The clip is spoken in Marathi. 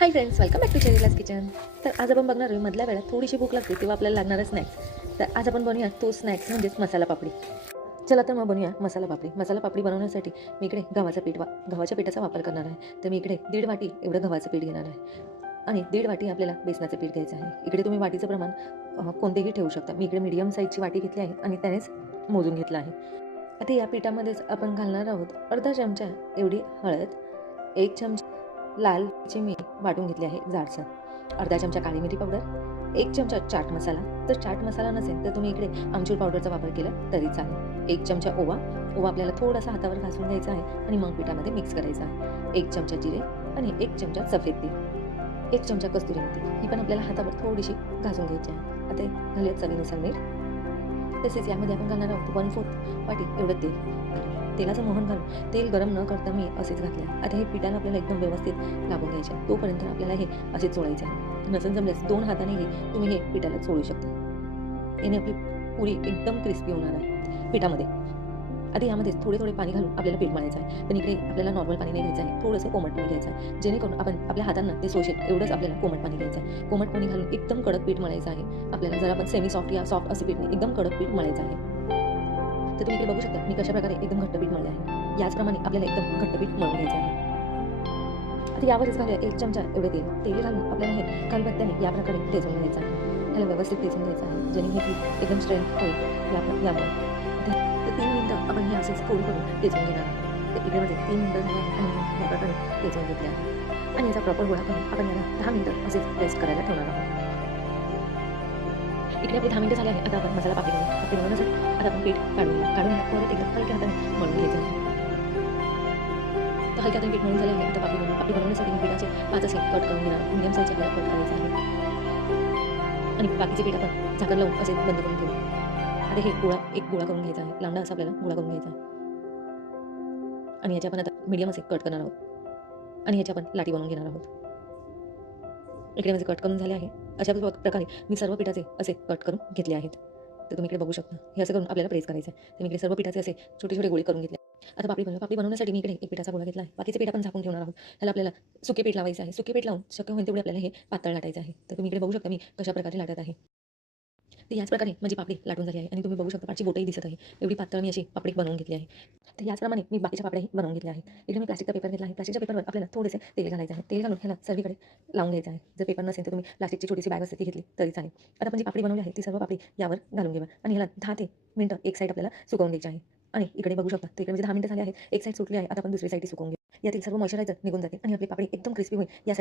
High friends, welcome back to चेरीलाज किचन. तर आज आपण बघणार आहे मधल्या वेळात थोडीशी भूक लागते तेव्हा आपल्याला लागणारा स्नॅक्स. तर आज आपण बनवूया तो स्नॅक्स म्हणजेच मसाला पापडी. चला तर मग बनवूया मसाला पापडी. मसाला पापडी बनवण्यासाठी मी इकडे गव्हाच्या पिठाचा वापर करणार आहे. तर मी इकडे 1.5 वाटी एवढं गव्हाचं पीठ घेणार आहे आणि 1.5 वाटी आपल्याला बेसनाचं पीठ घ्यायचं आहे. इकडे तुम्ही वाटीचं प्रमाण कोणतेही ठेवू शकता. मी इकडे मीडियम साईजची वाटी घेतली आहे आणि त्यानेच मोजून घेतलं आहे. आता या पिठामध्येच आपण घालणार आहोत अर्धा चमचा एवढी हळद, 1 चमचा लाल मिरची मी वाटून घेतली आहे जाडसर, अर्धा चमचा काळी मिरी पावडर, 1 चमचा चाट मसाला. जर चाट मसाला नसेल तर तुम्ही इकडे आमचूर पावडरचा वापर केला तरी चालेल. 1 चमचा ओवा आपल्याला थोडासा हातावर घासून घ्यायचा आहे आणि मग पिठामध्ये मिक्स करायचा आहे. 1 चमचा जिरे आणि 1 चमचा सफेद तीळ, 1 चमचा कस्तुरी मेथी, ही पण आपल्याला हातावर थोडीशी घासून घ्यायची आहे. आता घालूयात चवीनुसार मीठ. तसेच यामध्ये आपण घालणार आहोत 1/4 वाटी एवढं तेल. तेलाचं मोहन घालून तेल गरम न करता मी असेच घातले. आता हे पिठाला आपल्याला एकदम व्यवस्थित लागून घ्यायचे आहे. तोपर्यंत आपल्याला हे असेच चोळायचे आहे. नसेल जमल्यास 2 हातानेही तुम्ही हे पिठाला चोळू शकता. याने आपली पुरी एकदम क्रिस्पी होणार आहे पिठामध्ये. आता यामध्ये थोडे पाणी घालून आपल्याला पीठ मळायचं आहे. पण इकडे आपल्याला नॉर्मल पाणी नाही घ्यायचं आहे, थोडंसं कोमट पाणी घ्यायचं आहे, जेणेकरून आपण आपल्या हातांना ते शोषेल एवढंच आपल्याला कोमट पाणी घ्यायचं आहे. कोमट पाणी घालून एकदम कडक पीठ मळायचं आहे आपल्याला. जर आपण सेमी सॉफ्ट या सॉफ्ट असं पीठ नाही, एकदम कडक पीठ मळायचं आहे. तर तुम्ही इकडे बघू शकता मी कशा प्रकारे एकदम घट्ट पीठ मळले आहे. याचप्रमाणे आपल्याला एकदम घट्ट पीठ मळून घ्यायचं आहे. आता यावरच घालूया 1 चमचा एवढे तेल घालून आपल्याला हे खलबत्त्याने या प्रकारे टेचून घ्यायचं आहे. ह्याला व्यवस्थित टेचून घ्यायचं आहे, जेणे हे पीठ एकदम स्ट्रेंथ होईल यामुळे. तर 3 मिनिटं आपण हे असेच फोल्ड करून टेचून घेणार आहे. तर इकडे माझे 3 मिनिटं झाले आणि मी या प्रकारे टेचून घेतले आहे आणि याचा प्रॉपर गोळा करून आपण याला 10 मिनिटं असेच रेस्ट करायला ठेवणार आहोत. इकडे आपली 10 मिनिटं झाली आहे. आता आपण मसाला पापडी बनवण्यासाठी आता आपण पीठ काढून परत एकदा हलक्या हाताने मळून घ्यायचं आहे. तर हलक्या हाताने पीठ मळून झाले आहे. आता पापडी बनवण्यासाठी मी पिठाचे 5 असे कट करून घेणार. मीडियम साईजचे आपल्याला कट करायचे आहे आणि बाकीचे पीठ आपण झाकण लावून असे बंद करून घेऊ. आता हे एक गोळा करून घ्यायचा आहे. लांबडा असा आपल्याला गोळा करून घ्यायचा आहे आणि याचे आपण आता मीडियम असे कट करणार आहोत आणि याची आपण लाटी बनवून घेणार आहोत. इकडे माझे कट करून झाले आहे. अशा प्रकारे मी सर्व पिठाचे असे कट करून घेतले आहेत. तर तुम्ही इकडे बघू शकता. हे असं करून आपल्याला प्रेस करायचं आहे. तर मी इकडे सर्व पिठाचे असे छोटे गोळे करून घेतले. आता पापडी बनवण्यासाठी मी इकडे एक पिठाचा गोळा घेतला आहे. बाकीचे पीठ आपण झाकून ठेवणार आहोत. त्याला आपल्याला सुके पीठ लावायचं आहे. सुके पीठ लावून शक्य होईल तेवढे आपल्याला हे पातळ लाटायचं आहे. तर तुम्ही इकडे बघू शकता मी कशा प्रकारे लाटत आहे. तर याच प्रकारे माझी पापडी लाटून झाली आहे आणि तुम्ही बघू शकता पाठची बोटही दिसत आहे. एवढी पातळ मी अशी पापडी बनवून घेतली आहे. तर याचप्रमाणे मी बाकीच्या पापड्याही बनवून घेतल्या आहेत. इकडे मी प्लास्टिकचा पेपर घेतला आहे. प्लास्टिकच्या पेपरवर आपल्याला थोडेसे तेल घालायचे आहे. तेल घालून ह्याला सर्वीकडे लावून घ्यायचं आहे. जर पेपर नसेल तर तुम्ही प्लास्टिकची छोटीशी बॅग असते ती घेतली तरी चालेल. आता आपण जी पापडी बनवली आहे ती सर्व पापडी यावर घालून घेऊया आणि ह्याला 10 ते मिनिटं एक साईड आपल्याला सुकवून द्यायची आहे. आणि इकडे बघू शकता तर इकडे म्हणजे 10 मिनिटं झाली आहेत. एक साईड सुकली आहे. आता आपण दुसरी साईड सुकवून घेऊ. यातील सर्व मॉइश्चरायझर निघून जाते आणि आपली पापडी एकदम क्रिस्पी होईल यासाठी